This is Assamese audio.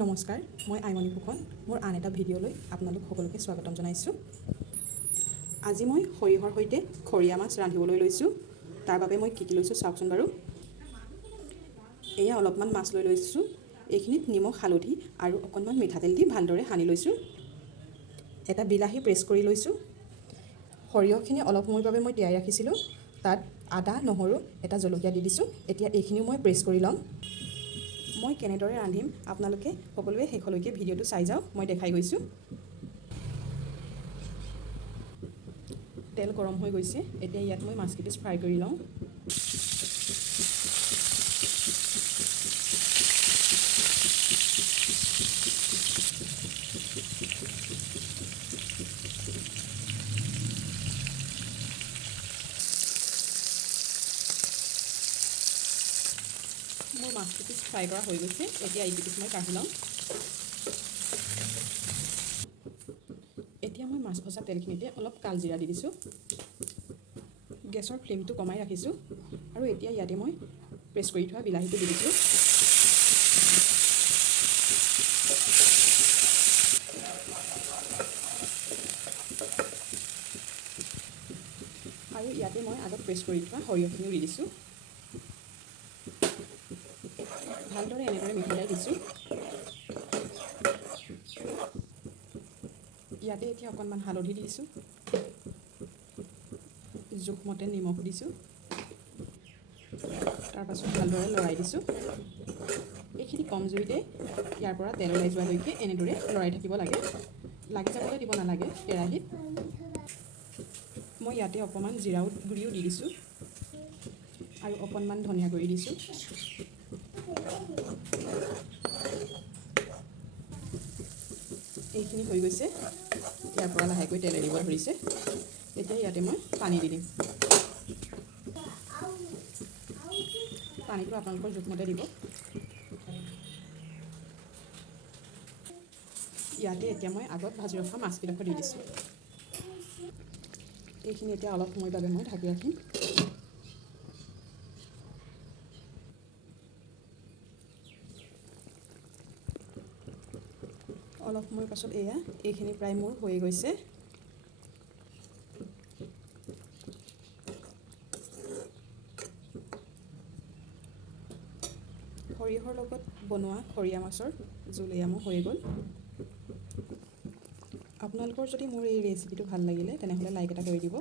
নমস্কাৰ, মই আইমণি ফুকন। মোৰ আন এটা ভিডিঅ'লৈ আপোনালোক সকলোকে স্বাগতম জনাইছোঁ। আজি মই সৰিয়হৰ সৈতে খৰিয়া মাছ ৰান্ধিবলৈ লৈছোঁ। তাৰ বাবে মই কি লৈছোঁ চাওকচোন বাৰু। এয়া অলপমান মাছ লৈছোঁ। এইখিনিত নিমখ, হালধি আৰু অকণমান মিঠাতেল দি ভালদৰে সানি লৈছোঁ। এটা বিলাহী প্ৰেছ কৰি লৈছোঁ। সৰিয়হখিনি অলপ সময়ৰ বাবে মই তিয়াই ৰাখিছিলোঁ। তাত আদা, নহৰু, এটা জলকীয়া দি দিছোঁ। এতিয়া এইখিনিও মই প্ৰেছ কৰি ল'ম। মই কেনেদৰে ৰান্ধিম আপোনালোকে সকলোৱে শেষলৈকে ভিডিঅ'টো চাই যাওক, মই দেখাই গৈছোঁ। তেল গৰম হৈ গৈছে। এতিয়া ইয়াত মই মাছকেইপিচ ফ্ৰাই কৰি লওঁ। মোৰ মাছকেইপিচ ফ্ৰাই কৰা হৈ গৈছে। এতিয়া এইকেইপিচ মই কাঢ়ি লওঁ। এতিয়া মই মাছ ভজা তেলখিনিতে অলপ কালজিৰা দি দিছোঁ। গেছৰ ফ্লেমটো কমাই ৰাখিছোঁ আৰু এতিয়া ইয়াতে মই প্ৰেছ কৰি থোৱা বিলাহীটো দি দিছোঁ। আৰু ইয়াতে মই আগত প্ৰেছ কৰি থোৱা সৰিয়হখিনিও দি দিছোঁ। ভালদৰে এনেদৰে মিহলাই দিছোঁ। ইয়াতে এতিয়া অকণমান হালধি দি দিছোঁ। জোখমতে নিমখ দিছোঁ। তাৰপাছত ভালদৰে লৰাই দিছোঁ। এইখিনি কম জুইতে ইয়াৰ পৰা তেল ওলাই যোৱালৈকে এনেদৰে লৰাই থাকিব লাগে। লাগি যাবলৈ দিব নালাগে কেৰাহীত। মই ইয়াতে অকণমান জিৰা গুড়িও দি দিছোঁ আৰু অকণমান ধনিয়া গুড়ি দিছোঁ। এইখিনি হৈ গৈছে। ইয়াৰ পৰা লাহেকৈ তেল এৰিব ধৰিছে। এতিয়া ইয়াতে মই পানী দি দিম। পানীটো আপোনালোকৰ জোখমতে দিব। ইয়াতে এতিয়া মই আগত ভাজি ৰখা মাছকেইডোখৰ দি দিছোঁ। এইখিনি এতিয়া অলপ সময়ৰ বাবে মই ঢাকি ৰাখিম। অলপ সময়ৰ পাছত এইখিনি প্ৰায় মোৰ হৈ গৈছে। সৰিয়হৰ লগত বনোৱা খৰিয়া মাছৰ জোল এয়া মোৰ হৈ গ'ল। আপোনালোকৰ যদি মোৰ এই ৰেচিপিটো ভাল লাগিলে তেনেহ'লে লাইক এটা কৰি দিব।